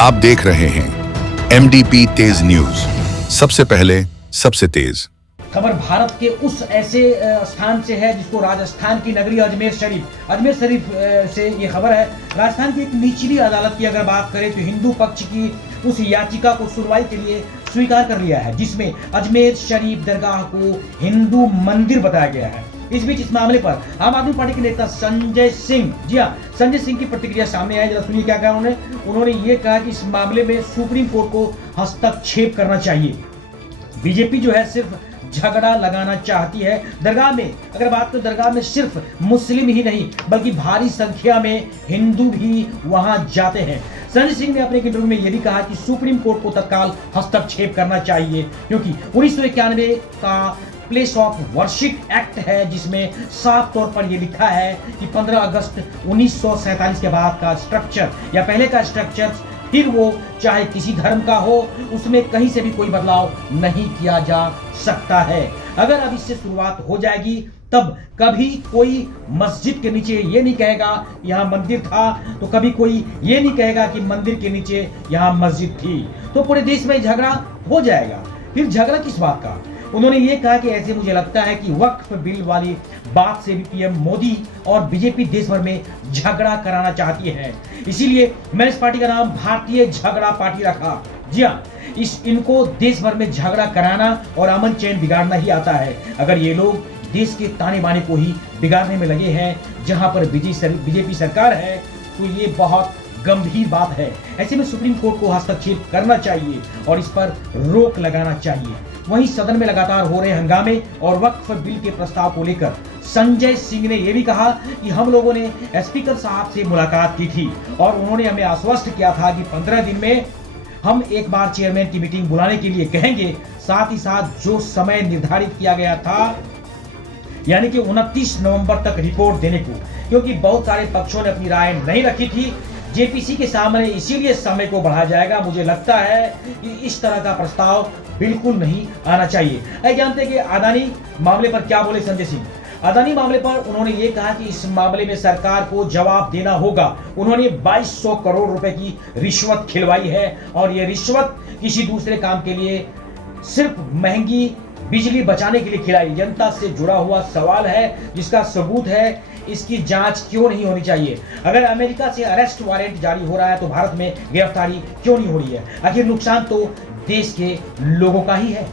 आप देख रहे हैं एमडीपी तेज न्यूज, सबसे पहले सबसे तेज। खबर भारत के उस ऐसे स्थान से है जिसको राजस्थान की नगरी अजमेर शरीफ से ये खबर है। राजस्थान की एक निचली अदालत की अगर बात करें तो हिंदू पक्ष की उस याचिका को सुनवाई के लिए स्वीकार कर लिया है जिसमें अजमेर शरीफ दरगाह को हिंदू मंदिर बताया गया है। इस बीच इस मामले पर आम आदमी पार्टी के नेता संजय सिंह, जी हाँ, संजय सिंह की प्रतिक्रिया सामने आई। जरा सुनिए क्या कहा उन्होंने ये कहा कि इस मामले में सुप्रीम कोर्ट को हस्तक्षेप करना चाहिए। बीजेपी जो है सिर्फ झगड़ा लगाना चाहती है। दरगाह में अगर बात करें, दरगाह में सिर्फ मुस्लिम ही नहीं बल्कि भारी संख्या में हिंदू भी वहां जाते हैं। संजय सिंह ने अपने इंटरव्यू में यह भी कहा कि सुप्रीम कोर्ट को तत्काल हस्तक्षेप करना चाहिए क्योंकि 1991 का प्लेस ऑफ वर्शिप एक्ट है जिसमें साफ तौर पर यह लिखा है कि 15 अगस्त 1947 के बाद का स्ट्रक्चर या पहले का स्ट्रक्चर, फिर वो चाहे किसी धर्म का हो, उसमें कहीं से भी कोई बदलाव नहीं किया जा सकता है। अगर अब इससे शुरुआत हो जाएगी तब कभी कोई मस्जिद के नीचे ये नहीं कहेगा यहाँ मंदिर था, तो कभी कोई ये नहीं कहेगा कि मंदिर के नीचे यहाँ मस्जिद थी, तो पूरे देश में झगड़ा हो जाएगा। फिर झगड़ा किस बात का? उन्होंने ये कहा कि ऐसे मुझे लगता है कि वक्फ बिल वाली बात से भी पीएम मोदी और बीजेपी देश भर में झगड़ा कराना चाहती है, इसीलिए मैंने इस पार्टी का नाम भारतीय झगड़ा पार्टी रखा। जी हाँ, इनको देश भर में झगड़ा कराना और अमन चैन बिगाड़ना ही आता है। अगर ये लोग देश के ताने बाने को ही बिगाड़ने में लगे हैं जहां पर बीजेपी सरकार है, तो ये बहुत गंभीर बात है। ऐसे में सुप्रीम कोर्ट को हस्तक्षेप करना चाहिए और इस पर रोक लगाना चाहिए। वहीं सदन में लगातार हो रहे हंगामे और वक्फ बिल के प्रस्ताव को लेकर संजय सिंह ने यह भी कहा कि हम लोगों ने स्पीकर साहब से मुलाकात की थी और उन्होंने हमें आश्वस्त किया था कि 15 दिन में हम एक बार चेयरमैन की मीटिंग बुलाने के लिए कहेंगे। साथ ही साथ जो समय निर्धारित किया गया था यानी कि 29 नवंबर तक रिपोर्ट देने को, क्योंकि बहुत सारे पक्षों ने अपनी राय नहीं रखी थी जेपीसी के सामने, इसीलिए समय को बढ़ाया जाएगा। मुझे लगता है कि इस तरह का प्रस्ताव बिल्कुल नहीं आना चाहिए। आइए जानते हैं कि अदानी मामले पर क्या बोले संजय सिंह। अदानी मामले पर उन्होंने ये कहा कि इस मामले में सरकार को जवाब देना होगा। उन्होंने 2200 करोड़ रुपए की रिश्वत खिलवाई है और ये रिश्वत किसी दूसरे काम के लिए सिर्फ महंगी बिजली बचाने के लिए खिलाई। जनता से जुड़ा हुआ सवाल है जिसका सबूत है, इसकी जांच क्यों नहीं होनी चाहिए? अगर अमेरिका से अरेस्ट वारंट जारी हो रहा है तो भारत में गिरफ्तारी क्यों नहीं हो रही है? आखिर नुकसान तो देश के लोगों का ही है।